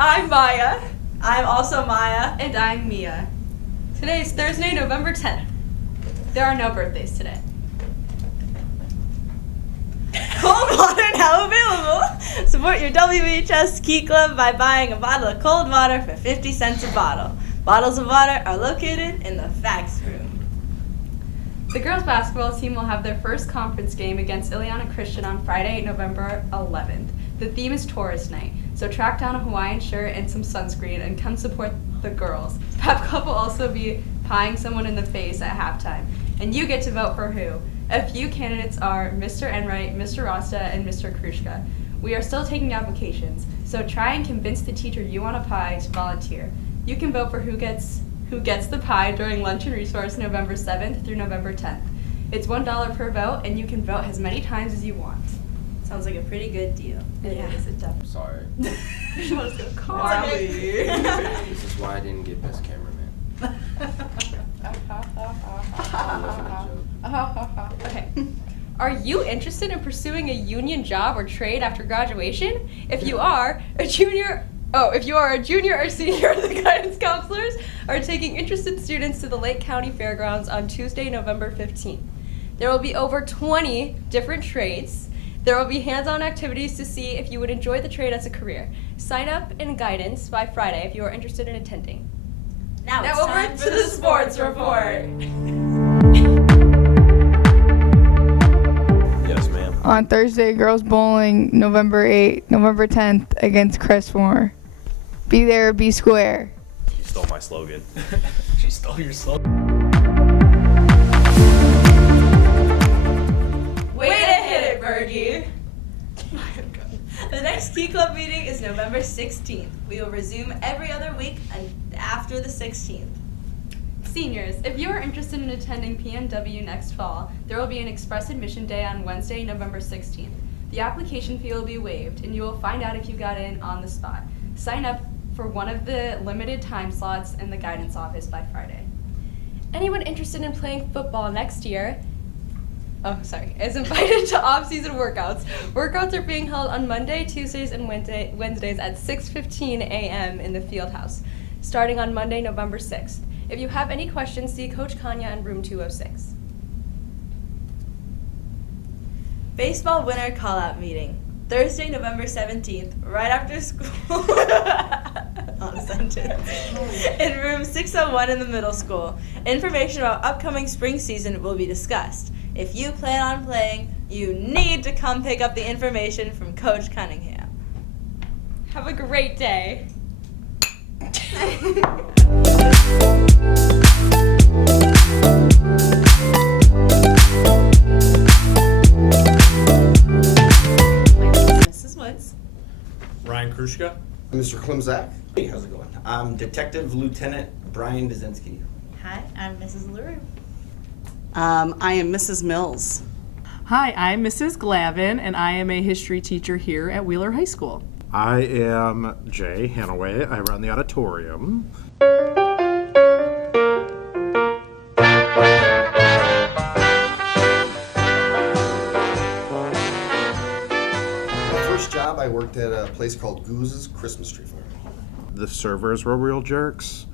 I'm Maya. I'm also Maya. And I'm Mia. Today is Thursday, November 10th. There are no birthdays today. Cold water now available. Support your WHS Ski Club by buying a bottle of cold water for 50 cents a bottle. Bottles of water are located in the fax room. The girls' basketball team will have their first conference game against Ileana Christian on Friday, November 11th. The theme is Tourist Night, so track down a Hawaiian shirt and some sunscreen and come support the girls. Pep Club will also be pieing someone in the face at halftime, and you get to vote for who. A few candidates are Mr. Enright, Mr. Rasta, and Mr. Krushka. We are still taking applications, so try and convince the teacher you want a pie to volunteer. You can vote for who gets the pie during Lunch and Resource November 7th through November 10th. It's $1 per vote, and you can vote as many times as you want. Sounds like a pretty good deal. It is a definitely. Sorry. You want us to go car? This is why I didn't get best cameraman. Okay. Are you interested in pursuing a union job or trade after graduation? If you are a junior or senior, the guidance counselors are taking interested students to the Lake County Fairgrounds on Tuesday, November 15th. There will be over 20 different trades. There will be hands-on activities to see if you would enjoy the trade as a career. Sign up in guidance by Friday if you are interested in attending. Now it's time for the sports report. Yes, ma'am. On Thursday, girls bowling, November 10th against Crestmore. Be there, be square. You stole my slogan. She stole your slogan. Way to hit it, Bergie. The next Ski Club meeting is November 16th. We will resume every other week and after the 16th. Seniors, if you are interested in attending PNW next fall, there will be an express admission day on Wednesday, November 16th. The application fee will be waived, and you will find out if you got in on the spot. Sign up for one of the limited time slots in the guidance office by Friday. Anyone interested in playing football next year is invited to off-season workouts. Workouts are being held on Monday, Tuesdays, and Wednesdays at 6:15 a.m. in the field house, starting on Monday, November 6th. If you have any questions, see Coach Kanya in room 206. Baseball winter call-out meeting. Thursday, November 17th, right after school. In room 601 in the middle school. Information about upcoming spring season will be discussed. If you plan on playing, you need to come pick up the information from Coach Cunningham. Have a great day. Mrs. Woods. Ryan Krushka. Mr. Klimzak. Hey, how's it going? I'm Detective Lieutenant Brian Dzinski. Hi, I'm Mrs. LaRue. I am Mrs. Mills. Hi, I'm Mrs. Glavin, and I am a history teacher here at Wheeler High School. I am Jay Hanaway. I run the auditorium. My first job, I worked at a place called Goose's Christmas Tree Farm. The servers were real jerks.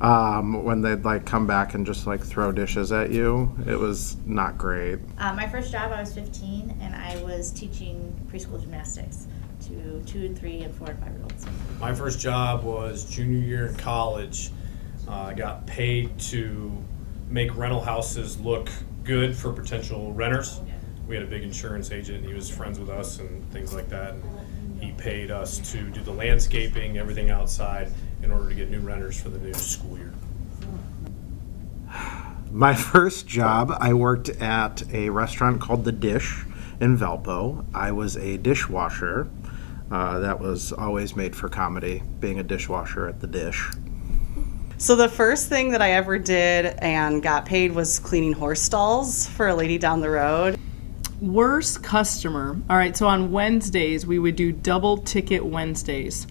When they'd come back and just throw dishes at you, it was not great. My first job, I was 15, and I was teaching preschool gymnastics to 2, 3, and 4, and 5-year-olds. My first job was junior year in college. I got paid to make rental houses look good for potential renters. We had a big insurance agent, and he was friends with us and things like that. And he paid us to do the landscaping, everything outside, in order to get new renters for the new school year. My first job, I worked at a restaurant called The Dish in Valpo. I was a dishwasher. That was always made for comedy, being a dishwasher at The Dish. So the first thing that I ever did and got paid was cleaning horse stalls for a lady down the road. Worst customer. All right, so on Wednesdays, we would do double ticket Wednesdays.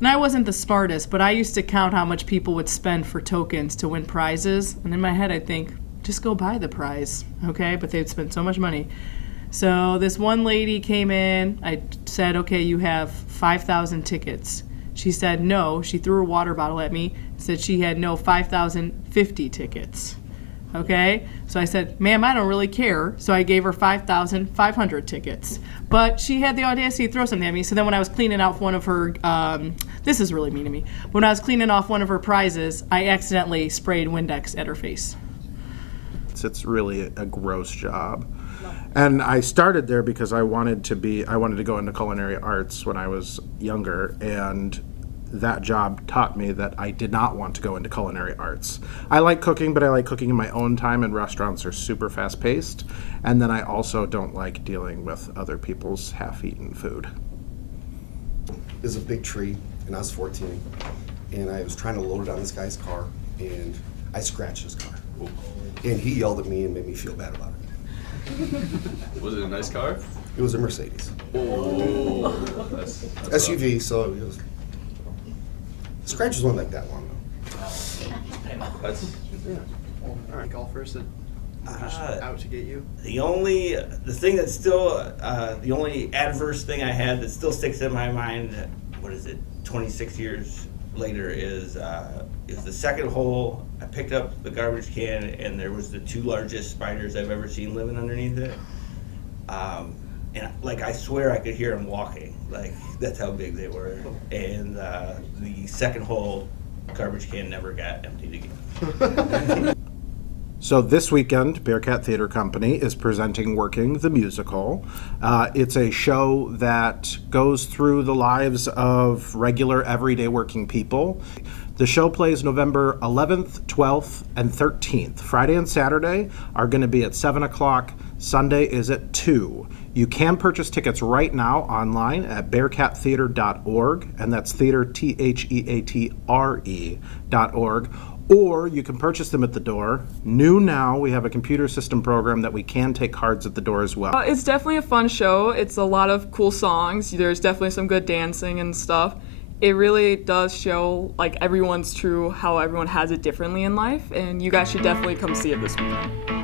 And I wasn't the smartest, but I used to count how much people would spend for tokens to win prizes. And in my head, I'd think, just go buy the prize, okay? But they'd spend so much money. So this one lady came in. I said, okay, you have 5,000 tickets. She said no. She threw her water bottle at me, said she had no 5,050 tickets. Okay? So I said, ma'am, I don't really care. So I gave her 5,500 tickets. But she had the audacity to throw something at me. So then when I was cleaning off one of her, this is really mean to me. When I was cleaning off one of her prizes, I accidentally sprayed Windex at her face. It's really a gross job. And I started there because I wanted to go into culinary arts when I was younger, and that job taught me that I did not want to go into culinary arts. I like cooking, but I like cooking in my own time, and restaurants are super fast paced. And then I also don't like dealing with other people's half-eaten food. There's a big tree, and I was 14, and I was trying to load it on this guy's car, and I scratched his car. And he yelled at me and made me feel bad about it. Was it a nice car? It was a Mercedes. Oh, that's SUV, so it was. The scratches weren't like that long though. That's All right, golfers that were just out to get you. The thing that's still, the only adverse thing I had that still sticks in my mind, 26 years later, is the second hole. I picked up the garbage can and there was the 2 largest spiders I've ever seen living underneath it. And I swear I could hear them walking. That's how big they were. And the second hole garbage can never got emptied again. So this weekend, Bearcat Theater Company is presenting Working the Musical. It's a show that goes through the lives of regular, everyday working people. The show plays November 11th, 12th, and 13th. Friday and Saturday are going to be at 7 o'clock. Sunday is at 2. You can purchase tickets right now online at bearcattheatre.org, and that's theater, theatre.org. Or you can purchase them at the door. New now, we have a computer system program that we can take cards at the door as well. It's definitely a fun show. It's a lot of cool songs. There's definitely some good dancing and stuff. It really does show everyone's true, how everyone has it differently in life, and you guys should definitely come see it this weekend.